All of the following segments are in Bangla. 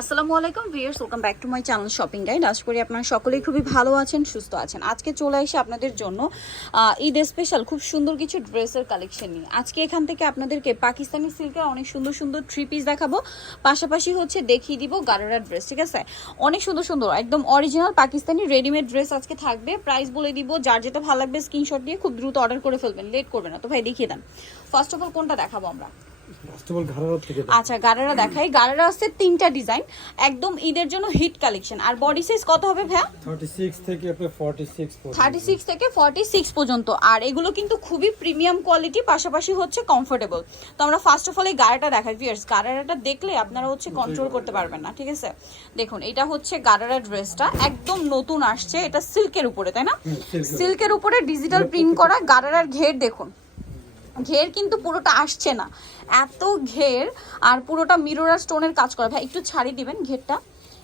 আসসালামু আলাইকুম viewers, welcome back to my channel shopping guide. আশা করি আপনারা সকলেই খুবই ভালো আছেন, সুস্থ আছেন। আজকে চলে এসে আপনাদের জন্য ঈদ স্পেশাল খুব সুন্দর কিছু ড্রেসের কালেকশন নিয়ে। আজকে এখান থেকে আপনাদেরকে পাকিস্তানি সিল্কের অনেক সুন্দর সুন্দর থ্রি পিস দেখাবো। পাশাপাশি হচ্ছে দেখিয়ে দিব গারারা ড্রেস ঠিক আছে? অনেক সুন্দর সুন্দর, একদম অরিজিনাল পাকিস্তানি রেডিমেড ড্রেস আজকে থাকবে। প্রাইস বলে দিব, যার যেটা ভালো লাগবে স্ক্রিনশট দিয়ে খুব দ্রুত অর্ডার করে ফেলবেন লেট করবেন না। তো ভাই, দেখিয়ে দেন। ফার্স্ট অফ অল কোনটা দেখাবো আমরা? আচ্ছা গারারা দেখাই। গারারা আছে তিনটা ডিজাইন একদম ঈদের জন্য হিট কালেকশন আর বডি সাইজ কত হবে ভাইয়া? 36 থেকে 46 পর্যন্ত। থার্টি সিক্স থেকে ফর্টি সিক্স পর্যন্ত। আর এগুলো কিন্তু খুবই প্রিমিয়াম কোয়ালিটি পাশাপাশি হচ্ছে কমফোর্টেবল তো আমরা ফার্স্ট অফ অল এই গাড়াটা দেখাই। ভিয়ার্স গাড়াটা দেখলে আপনারা হচ্ছে কন্ট্রোল করতে পারবেন না ঠিক আছে? দেখুন এটা হচ্ছে গাড়ারা ড্রেসটা একদম নতুন আসছে। এটা সিল্কের উপরে তাই না? সিল্কের উপরে। ডিজিটাল প্রিন্ট করা গাড়ারার ঘের দেখুন। ঘের কিন্তু পুরোটা আসছে না। এত ঘের আর পুরোটা মিরর আর স্টোনের কাজ করা। ভাই, একটু ছাড়ি দিবেন ঘেরটা।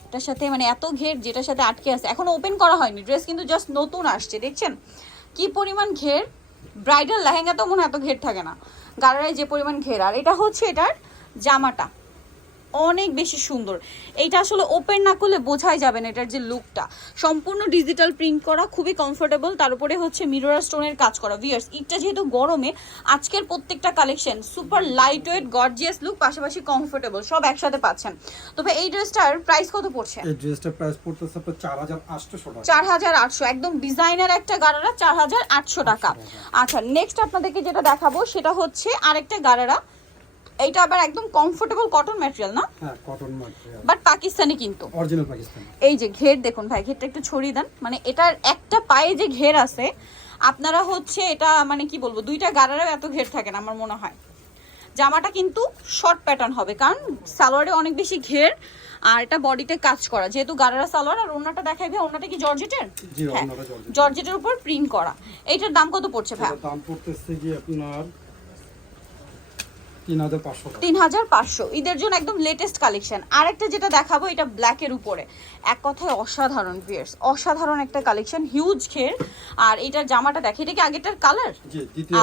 এটার সাথে মানে এত ঘের যেটার সাথে আটকে আছে। এখন ওপেন করা হয়নি। ড্রেস কিন্তু জাস্ট নতুন আসছে, দেখছেন? কি পরিমাণ ঘের? ব্রাইডাল লেহেঙ্গা তো মনে এত ঘের থাকে না। গাড়ারায় যে পরিমাণ ঘের। আর এটা হচ্ছে এটার জামাটা। অনেক বেশি সুন্দর। এইটা আসলে ওপেন না করলে বোঝাই যাবে না এটার যে লুকটা সম্পূর্ণ ডিজিটাল প্রিন্ট করা খুবই কমফোর্টেবল তার উপরে হচ্ছে মিরর স্টোনের কাজ করা। ভিয়ার্স ইটটা যেহেতু গরমে আজকের প্রত্যেকটা collection super light weight gorgeous look পাশাপাশি কমফোর্টেবল সব একসাথে পাচ্ছেন। তবে এই ড্রেসটার প্রাইস কত পড়ছে? এই ড্রেসটার প্রাইস পড়তেছে আপনার 4800 টাকা। চার হাজার আটশো একদম ডিজাইনার একটা গারারা চার হাজার আটশো টাকা। আচ্ছা নেক্সট আপনাদেরকে যেটা দেখাবো সেটা হচ্ছে আরেকটা গারারা। এইটা আবার একদম কমফোর্টেবল কটন ম্যাটেরিয়াল না? হ্যাঁ কটন ম্যাটেরিয়াল বাট পাকিস্তানি কিন্তু। অরিজিনাল পাকিস্তানি এই যে ঘের দেখুন ভাই ঘেরটা একটু ছড়িয়ে দেন। মানে এটার একটা পায়ে যে ঘের আছে আপনারা হচ্ছে এটা মানে কি বলব দুইটা গাড়ারেও এত ঘের থাকে না আমার মনে হয়। জামাটা কিন্তু শর্ট প্যাটার্ন হবে কারণ সালোয়ারে অনেক বেশি ঘের আর এটা বডিতে কাজ করা। যেহেতু গারারা সালোয়ার আর ওনাটা দেখাই ভাই ওনাটা কি জর্জেটের? হ্যাঁ আপনারা জর্জেট জর্জেটের উপর প্রিন্ট করা। এইটার দাম কত পড়ছে ভাই? দাম পড়তেছে কি আপনার 3500 টাকা তিন হাজার পাঁচশো ঈদের জন্য একদম লেটেস্ট কালেকশন আরেকটা যেটা দেখাবো এটা ব্ল্যাকের উপরে। এক কথায় অসাধারণ ভিয়ার্স অসাধারণ একটা কালেকশন হিউজ ঘের আর এটার জামাটা দেখে এটা কি আগেরটার কালার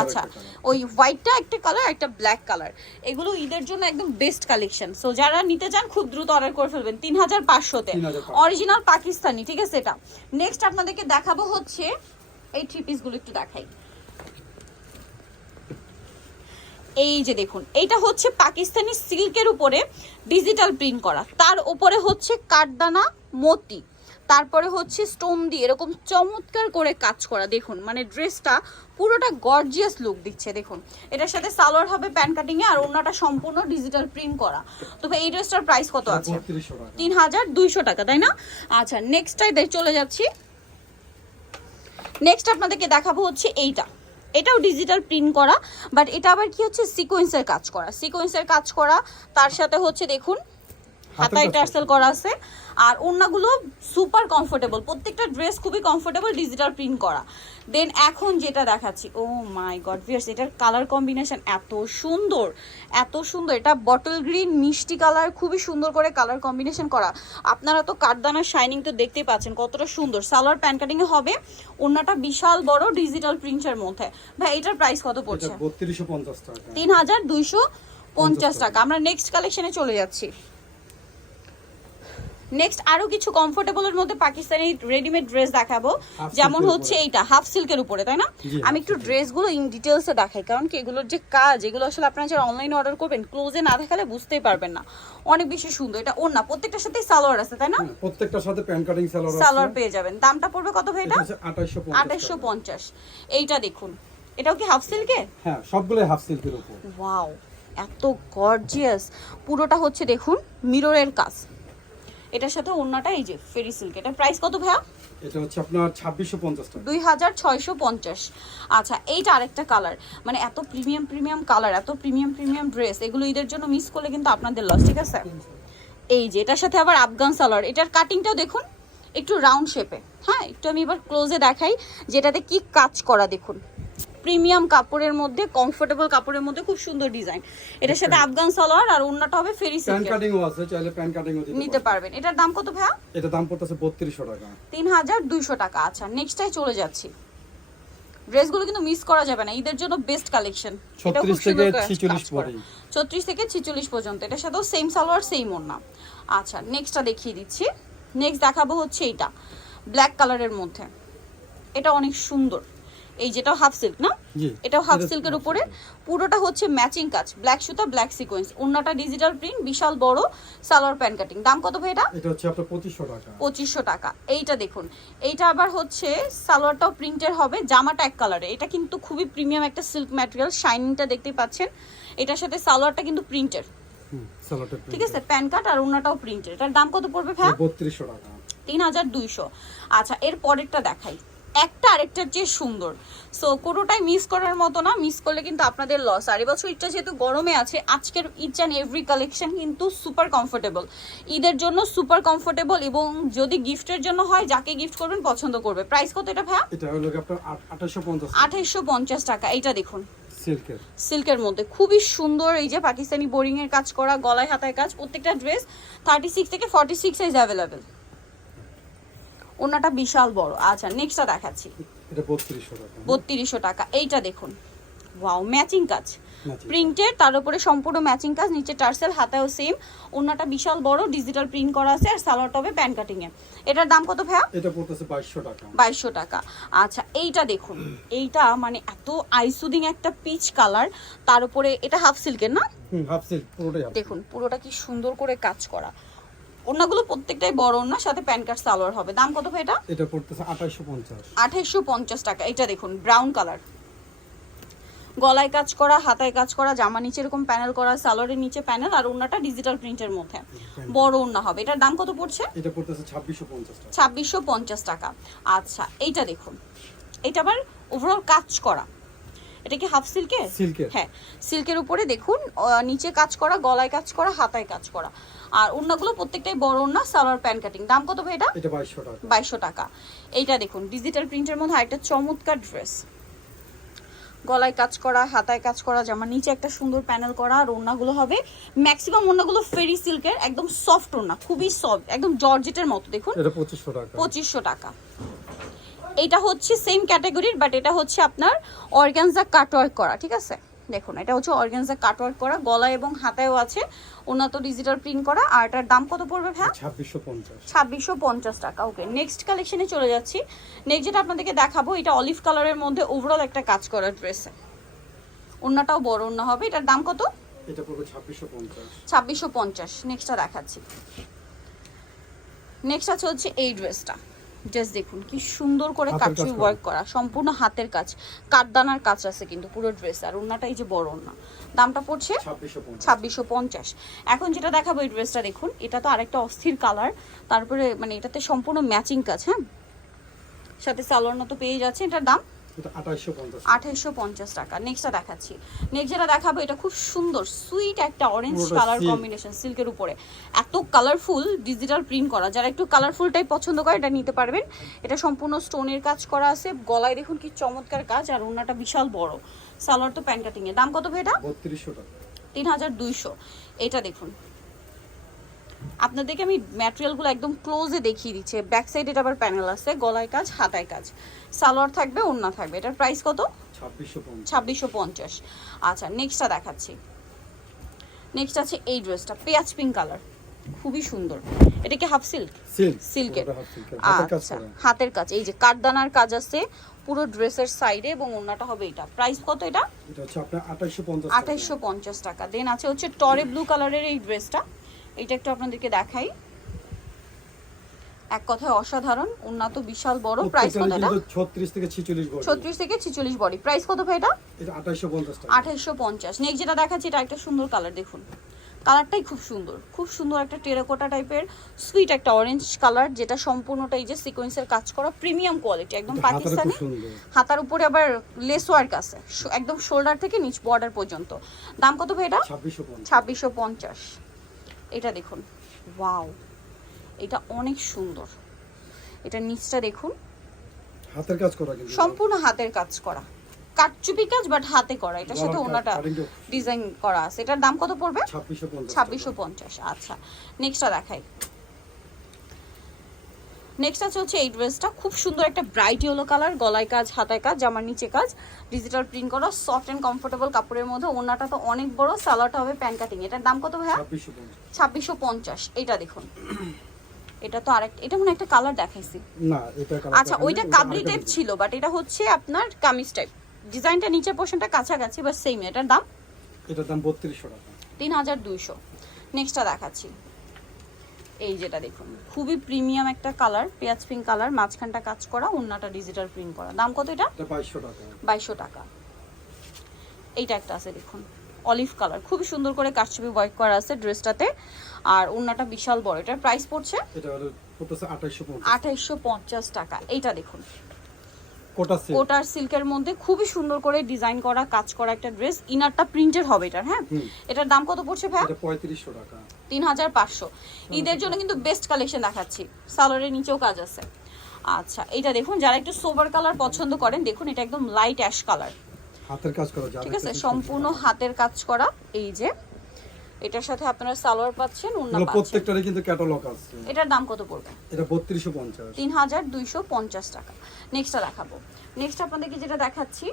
আচ্ছা ওই হোয়াইটটা একটা কালার একটা ব্ল্যাক কালার এগুলো ঈদের জন্য একদম বেস্ট কালেকশন সো যারা নিতে চান খুব দ্রুত অর্ডার করে ফেলবেন। তিন হাজার পাঁচশোতে। 3500 অরিজিনাল পাকিস্তানি ঠিক আছে এটা। নেক্সট আপনাদেরকে দেখাবো হচ্ছে এই থ্রি পিসগুলো একটু দেখাই। এই যে দেখুন এইটা হচ্ছে পাকিস্তানি সিল্কের উপরে ডিজিটাল প্রিন্ট করা। তার উপরে হচ্ছে কাঠদানা মতি তারপরে হচ্ছে স্টোন দিয়ে এরকম চমৎকার করে কাজ করা। দেখুন মানে ড্রেসটা পুরোটা গর্জিয়াস লুক দিচ্ছে দেখুন। এটার সাথে সালোয়ার হবে প্যান্ট কাটিং এ আর অন্যটা সম্পূর্ণ ডিজিটাল প্রিন্ট করা। তবে এই ড্রেসটার প্রাইস কত আছে? 3200 তিন হাজার দুইশো টাকা তাই না? আচ্ছা নেক্সটটাই চলে যাচ্ছি। নেক্সট আপনাদেরকে দেখাবো হচ্ছে এইটা। এটাও ডিজিটাল প্রিন্ট করা বাট এটা আবার কি হচ্ছে? সিকোয়েন্সের কাজ করা। সিকোয়েন্সের কাজ করা, তার সাথে হচ্ছে দেখুন হাতায় টার্সেল করা আছে। আর ওড়নাগুলো সুপার কমফোর্টেবল প্রত্যেকটা ড্রেস খুবই কমফোর্টেবল ডিজিটাল প্রিন্ট করা। দেন এখন যেটা দেখাচ্ছি ও মাই গড ভিয়ার্স এটার কালার কম্বিনেশন এত সুন্দর এত সুন্দর। এটা বটল গ্রিন মিষ্টি কালার খুবই সুন্দর করে কালার কম্বিনেশন করা। আপনারা তো কাঠদানার শাইনিং তো দেখতেই পাচ্ছেন কতটা সুন্দর। সালোয়ার প্যান্ট কাটিং হবে ওড়নাটা বিশাল বড় ডিজিটাল প্রিন্টের মধ্যে। ভাই এটার প্রাইস কত পড়ছে? 3250 টাকা। তিন হাজার দুইশো পঞ্চাশ টাকা। আমরা নেক্সট কালেকশনে চলে যাচ্ছি। নেক্সট আরও কিছু কমফোর্টেবলের মধ্যে পাকিস্তানি রেডিমেড ড্রেস দেখাবো। যেমন হচ্ছে এইটা হাফ সিল্কের উপরে তাই না? আমি একটু ড্রেসগুলো ইন ডিটেলসে দেখাই কারণ কি এগুলোর যে কাজ এগুলো আসলে আপনারা যারা অনলাইনে অর্ডার করবেন ক্লোজে না দেখালে বুঝতেই পারবেন না। অনেক বেশি সুন্দর এটা ওর না প্রত্যেকটার সাথেই সালোয়ার আছে তাই না? প্রত্যেকটার সাথে প্যান্ট কাটিং সালোয়ার আছে। সালোয়ার পেয়ে যাবেন। দামটা পড়বে কত ভাই এটা? এটা হচ্ছে 2850 পঞ্চাশ এইটা দেখুন। এটাও কি হাফ সিল্কে হ্যাঁ সবগুলো হাফ সিল্কের উপর। ওয়াও এত গর্জিয়াস পুরোটা হচ্ছে দেখুন মিররের কাজ। এটার সাথে অন্যটা এই যে ফেরি সিল্ক এটার প্রাইস কত ভাইয়া? এটা হচ্ছে আপনার 2650 টাকা। দুই হাজার ছয়শো পঞ্চাশ। আচ্ছা এইটা আরেকটা কালার মানে এত প্রিমিয়াম প্রিমিয়াম কালার এত প্রিমিয়াম প্রিমিয়াম ড্রেস এগুলো ঈদের জন্য মিস করলে কিন্তু আপনাদের লস ঠিক আছে? এই যে এটার সাথে আবার আফগান সালোয়ার। এটার কাটিংটাও দেখুন একটু রাউন্ড শেপে হ্যাঁ একটু আমি এবার ক্লোজে দেখাই যেটাতে কি কাজ করা দেখুন। প্রিমিয়াম কাপড়ের মধ্যে কমফোর্টেবল কাপড়ের মধ্যে খুব সুন্দর ডিজাইন এটার সাথে আফগান সালোয়ার আর অন্যটা হবে ফেরি প্যান্ট সিল্কের কাটিংও আছে চাইলে প্যান্ট কাটিংও দিতে নিতে পারবেন। এটার দাম কত ভাইয়া? এটা দাম পড়তেছে 3200 টাকা। তিন হাজার দুইশো টাকা। আচ্ছা নেক্সটটাই চলে যাচ্ছি। ড্রেসগুলো কিন্তু মিস করা যাবে না। ঈদের জন্য বেস্ট কালেকশন 36 থেকে 46 পরে ছত্রিশ থেকে ছিচল্লিশ পর্যন্ত। এটার সাথেও সেম সালোয়ার সেম ওড়না। আচ্ছা নেক্সটটা দেখিয়ে দিচ্ছি। নেক্সট দেখাবো হচ্ছে এইটা ব্ল্যাক কালারের মধ্যে। এটা অনেক সুন্দর। এই যেটা হাফ সিল্ক না? এটাও হাফ সিল্কের উপরে। পুরোটা হচ্ছে ম্যাচিং কাজ ব্ল্যাক সুতা ব্ল্যাক সিকোয়েন্স অন্যটা ডিজিটাল প্রিন্ট বিশাল বড় সালোয়ার প্যান্ট কাটিং দাম কত ভাই এটা? এটা হচ্ছে আপনার পঁচিশশো টাকা। পঁচিশশো টাকা। এইটা দেখুন। এইটা আবার হচ্ছে সালোয়ারটাও প্রিন্টের হবে জামাটা এক কালারে এটা কিন্তু খুবই প্রিমিয়াম একটা সিল্ক ম্যাটেরিয়াল শাইনিংটা দেখতে পাচ্ছেন। এটার সাথে সালোয়ারটা কিন্তু প্রিন্টের ঠিক আছে? প্যান কার্ড আর অন্যটাও প্রিন্টের এটার দাম কত পড়বে ভাই বত্রিশশো টাকা। তিন হাজার দুইশো। আচ্ছা এর পরেরটা দেখাই। একটা আরেকটার চেয়ে সুন্দর। সো কোনোটাই মিস করার মতো না মিস করলে কিন্তু আপনাদের লস আর এবছর ঈদটা যেহেতু গরমে আছে আজকের ইচ অ্যান্ড এভরি কালেকশন কিন্তু সুপার কমফোর্টেবল ঈদের জন্য সুপার কমফোর্টেবল এবং যদি গিফটের জন্য হয় যাকে গিফট করবেন পছন্দ করবে। প্রাইস কত এটা ভাইয়া? এটা হলো আপনার আঠাশশো পঞ্চাশ টাকা। এইটা দেখুন। সিল্কের। সিল্কের মধ্যে। খুবই সুন্দর এই যে পাকিস্তানি বোরিং এর কাজ করা গলায় হাতায় কাজ প্রত্যেকটা ড্রেস থার্টি সিক্স থেকে ফর্টি সিক্স সাইজ অ্যাভেলেবেল ওনাটা বিশাল বড়। আচ্ছা নেক্সটটা দেখাচ্ছি। এটা বত্রিশশো টাকা। বত্রিশশো টাকা। এইটা দেখুন। ওয়াও ম্যাচিং কাজ। প্রিন্টের তার উপরে সম্পূর্ণ ম্যাচিং কাজ নিচে টার্সেল হাতেও সেম ওনাটা বিশাল বড় ডিজিটাল প্রিন্ট করা আছে আর সালোয়ার টবে প্যান কাটিং এ এটার দাম কত ভাইয়া? এটা পড়তেছে বাইশশো টাকা। বাইশশো টাকা। আচ্ছা এইটা দেখুন। এইটা মানে এত আইসুদিং একটা পিচ কালার তার উপরে এটা হাফ সিল্কের না? হুম হাফ সিল্ক পুরোটাই দেখুন পুরোটা কি সুন্দর করে কাজ করা। ওনাগুলো প্রত্যেকটাই বড় ওনা সাথে প্যান কার্ড সালোয়ার হবে। দাম কত ভাই এটা। এটা পড়তেছে আঠাশশো পঞ্চাশ। আঠাইশশো পঞ্চাশ টাকা। এটা দেখুন ব্রাউন কালার গলায় কাজ করা হাতায় কাজ করা জামা নিচে এরকম প্যানেল করা সালোয়ারের নিচে প্যানেল আর ওনাটা ডিজিটাল প্রিন্টের মধ্যে। বড় ওনা হবে। এটার দাম কত পড়ছে? এটা পড়তেছে ছাব্বিশশো পঞ্চাশ টাকা। ছাব্বিশশো পঞ্চাশ টাকা। আচ্ছা এইটা দেখুন। এটা আবার ওভারঅল কাজ করা। এটা কি হাফ সিল্কের সিল্কের হ্যাঁ। সিল্কের উপরে দেখুন নিচে কাজ করা গলায় কাজ করা হাতায় কাজ করা। আর ওড়নাগুলো প্রত্যেকটাই বড় ওড়না সালোয়ার প্যান্ট কাটিং দাম কত ভাই এটা? বাইশশো টাকা। এইটা দেখুন ডিজিটাল প্রিন্টের মধ্যে আরেকটা চমৎকার ড্রেস গলায় কাজ করা হাতায় কাজ করা জামা নিচে একটা সুন্দর প্যানেল করা আর ওড়নাগুলো হবে ম্যাক্সিমাম ওড়নাগুলো ফেরি সিল্কের একদম সফট ওড়না খুবই সফট একদম জর্জেটের মতো দেখুন। এটা পঁচিশশো টাকা। এটা হচ্ছে সেম ক্যাটাগরির বাট এটা হচ্ছে আপনার অর্গানজা কাটওয়ার্ক করা ঠিক আছে? দেখুন এটা হচ্ছে অর্গানজা কাটওয়ার্ক করা গলা এবং হাতায়ও আছে। ওনার তো ডিজিটাল প্রিন্ট করা আর এটার দাম কত পড়বে ভাই ছাব্বিশশো পঞ্চাশ। টাকা ওকে নেক্সট কালেকশনে চলে যাচ্ছি। নেক্সট যেটা আপনাদেরকে দেখাবো এটা অলিভ কালারের মধ্যে ওভারঅল একটা কাজ করা ড্রেসে ওনাটাও বড় ওনা হবে এটার দাম কত? এটা পড়বে ছাব্বিশশো পঞ্চাশ। নেক্সটটা দেখাচ্ছি। নেক্সট আছে হচ্ছে এই ড্রেসটা জাস্ট দেখুন কি সুন্দর করে কাচুই কাজ ওয়ার্ক করা সম্পূর্ণ হাতের কাজ। কাঠদানার কাজ আছে কিন্তু পুরো ড্রেস আর ওনাটাই যে বড় ওনা দামটা পড়ছে ছাব্বিশশো পঞ্চাশ। ছাব্বিশশো পঞ্চাশ। এখন যেটা দেখাবো এই ড্রেসটা দেখুন এটা তো আরেকটা অস্থির কালার তারপরে মানে এটাতে সম্পূর্ণ ম্যাচিং কাজ হ্যাঁ? সাথে সালোয়ার মতো পেয়ে যাচ্ছে এটার দাম এটা আঠাশশো পঞ্চাশ টাকা। নেক্সটটা দেখাচ্ছি। নেক্সট যেটা দেখাবো এটা খুব সুন্দর সুইট একটা অরেঞ্জ কালার কম্বিনেশন সিল্কের উপরে। এত কালারফুল ডিজিটাল প্রিন্ট করা। যারা একটু কালারফুল টাইপ পছন্দ করে এটা নিতে পারবেন। এটা সম্পূর্ণ স্টোনের কাজ করা আছে। গলায় দেখুন কি চমৎকার কাজ আর ওনাটা বিশাল বড়। সালোয়ার তো প্যান কাটিং এর দাম কত ভাই এটা? বত্রিশশো টাকা। তিন হাজার দুইশো। এটা দেখুন। আপনাদেরকে আমি ম্যাটেরিয়ালগুলো একদম ক্লোজে দেখিয়ে দিচ্ছি। ব্যাক সাইডে এটা আবার প্যানেল আছে গলায় কাজ হাতায় কাজ। সালোয়ার থাকবে ওড়না থাকবে। এটার প্রাইস কত? ছাব্বিশশো পঞ্চাশ। আচ্ছা নেক্সটটা দেখাচ্ছি। নেক্সট আছে এই ড্রেসটা পেঁয়াজ পিঙ্ক কালার খুবই সুন্দর। এটা কি হাফ সিল্ক সিল্ক সিল্কের আচ্ছা হাতের কাজ। এই যে কাঠদানার কাজ আছে পুরো ড্রেসের সাইডে এবং ওড়নাটা হবে এটা। প্রাইস কত এটা? আঠাইশশো পঞ্চাশ টাকা। দেন আছে হচ্ছে টরে ব্লু কালারের এই ড্রেসটা এটা একটু আপনাদেরকে দেখাই। এক কথায় অসাধারণ উন্নত বিশাল বড় প্রাইস কত এটা? ছত্রিশ থেকে ছিচল্লিশ বছর ছত্রিশ থেকে ছিচল্লিশ বডি প্রাইস কত ভাই এটা? এটা আঠাশশো পঞ্চাশ টাকা। আঠাইশশো পঞ্চাশ। নেক্সট যেটা দেখাচ্ছি এটা একটা সুন্দর কালার দেখুন। কালারটাই খুব সুন্দর। খুব সুন্দর একটা টেরাকোটা টাইপের সুইট একটা অরেঞ্জ কালার যেটা সম্পূর্ণটাই যে সিকোয়েন্সের কাজ করা প্রিমিয়াম কোয়ালিটি একদম পাকিস্তানি। হাতার উপরে আবার লেস ওয়ার্ক আছে একদম শোল্ডার থেকে নিচ বর্ডার পর্যন্ত। দাম কত ভাই এটা? ছাব্বিশশো পঞ্চাশ। ছাব্বিশশো পঞ্চাশ। এটা দেখুন। ওয়াও এটা অনেক সুন্দর। এটা নিচটা দেখুন। হাতের কাজ করা কিন্তু। সম্পূর্ণ হাতের কাজ করা। কাটচুপি কাজ বাট হাতে করা। এটার সাথে ওনাটা ডিজাইন করা আছে। এটার দাম কত পড়বে? ছাব্বিশশো পঞ্চাশ। আচ্ছা। নেক্সটটা দেখাই। নেক্সট আছে হচ্ছে এই ড্রেসটা খুব সুন্দর একটা ব্রাইট ইয়েলো কালার গলায় কাজ হাতায় কাজ জামার নিচে কাজ। ডিজিটাল প্রিন্ট করা সফট অ্যান্ড কমফোর্টেবল কাপড়ের মধ্যে। ওনাটা তো অনেক বড় সালোয়ারটা হবে প্যান কাটিং এটার দাম কত ভাইয়া? ছাব্বিশশো পঞ্চাশ। এটা দেখুন। এটা তো আরেকটা এটা মনে একটা কালার দেখাইছি। না এটা কালার আচ্ছা ওইটা কাবলি টাইপ ছিল বাট এটা হচ্ছে আপনার কামিজ টাইপ ডিজাইনটা নিচের পোর্শনটা কাছাকাছি বা সেম এটার দাম? এটার দাম বত্রিশশো টাকা। তিন হাজার দুইশো। নেক্সটটা দেখাচ্ছি। এই যেটা দেখুন খুবই প্রিমিয়াম একটা কালার পেঁয়াজ পিঙ্ক কালার মাঝখানটা কাজ করা অন্যটা ডিজিটাল প্রিন্ট করা। দাম কত এটা? বাইশশো টাকা। এইটা একটা আছে দেখুন অলিভ কালার খুবই সুন্দর করে কারচুপি ওয়ার্ক করা আছে ড্রেসটাতে আর অন্যটা বিশাল বড়। এটার প্রাইস পড়ছে? এটা হলো পড়তেছে আঠাইশশো পঞ্চাশ। টাকা। এইটা দেখুন। কোটার সিল্কের মধ্যে খুবই সুন্দর করে ডিজাইন করা কাজ করা একটা ড্রেস ইনারটা প্রিন্টের হবে এটার হ্যাঁ? এটার দাম কত পড়ছে ভাই এটা পঁয়ত্রিশশো টাকা। তিন হাজার পাঁচশো। ঈদের জন্য কিন্তু বেস্ট কালেকশন দেখাচ্ছি। সালোয়ারের নিচেও কাজ আছে। আচ্ছা এটা দেখুন যারা একটু সোবার কালার পছন্দ করেন দেখুন এটা একদম লাইট অ্যাশ কালার হাতের কাজ করা ঠিক আছে সম্পূর্ণ হাতের কাজ করা এই যে। এটার সাথে আপনারা সালোয়ার পাচ্ছেন প্রত্যেকটারই কিন্তু ক্যাটালগ আছে। এটার দাম কত পড়বে? এটা বত্রিশশো পঞ্চাশ। তিন হাজার দুইশো পঞ্চাশ টাকা। নেক্সটটা দেখাবো। নেক্সট আপনাদেরকে যেটা দেখাচ্ছি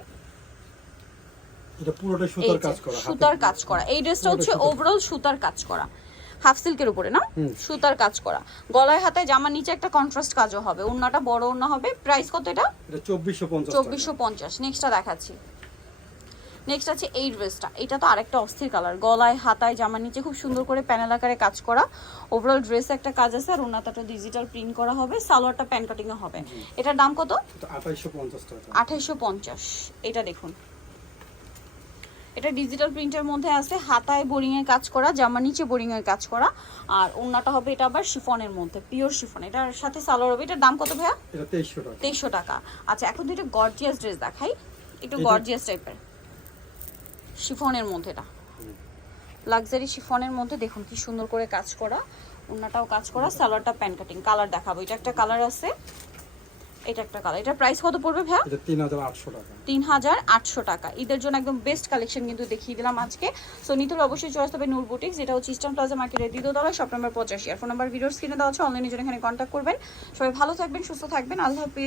এটা পুরোটাই এই সুতার কাজ করা সুতার কাজ করা। এই ড্রেসটা হচ্ছে ওভারঅল সুতার কাজ করা। হাফ সিল্কের উপরে না? সুতার কাজ করা। গলায় হাতে জামার নিচে একটা কন্ট্রাস্ট কাজও হবে। ওন্নাটা বড় ওন্না হবে। প্রাইস কত এটা? চব্বিশশো পঞ্চাশ নেক্সটটা দেখাচ্ছি। নেক্সট আছে এই ড্রেসটা এটা তো আরেকটা অস্থির কালার গলায় হাতায় জামার নিচে খুব সুন্দর করে প্যানেল আকারে কাজ করা। ওভারঅল ড্রেস একটা কাজ আছে আর ওনাটাটা ডিজিটাল প্রিন্ট করা হবে। সালোয়ারটা প্যান কাটিং হবে। এটার দাম কত? আঠাইশশো পঞ্চাশ। এটা দেখুন। এটা ডিজিটাল প্রিন্টের মধ্যে আছে হাতায় বোরিং এর কাজ করা জামার নিচে বোরিং এর কাজ করা আর ওন্নাটা হবে এটা আবার শিফনের মধ্যে পিওর শিফন। এটার সাথে সালোয়ার হবে এটার দাম কত ভাইয়া? এটা তেইশশো টাকা। আচ্ছা এখন এটা গর্জিয়াস ড্রেস দেখাই একটু গর্জিয়াস টাইপের শিফনের মধ্যে এটা। লাক্সারি শিফনের মধ্যে দেখুন কি সুন্দর করে কাজ করা ওন্নাটাও কাজ করা সালোয়ারটা প্যান কাটিং কালার দেখাবো। এটা একটা কালার আছে এটা একটা কালার এটা প্রাইস কত পড়বে ভাইয়া? এটা তিন হাজার আটশো টাকা। তিন হাজার আটশো টাকা। ঈদের জন্য একদম বেস্ট কালেকশন কিন্তু দেখিয়ে দিলাম আজকে। সো নিতুল অবশ্যই চলে আসতে হবে নূর বুটিক্স যেটা হচ্ছে ইস্টার্ন প্লাজা মার্কেটের দ্বিতীয় তলায় শপ নাম্বার পঁচাশি। আর ফোন নাম্বার ভিডিওর স্ক্রিনে দেওয়া আছে অনলাইনে জন্য এখানে কন্ট্যাক্ট করবেন। সবাই ভালো থাকবেন সুস্থ থাকবেন। আল্লাহ হাফিজ।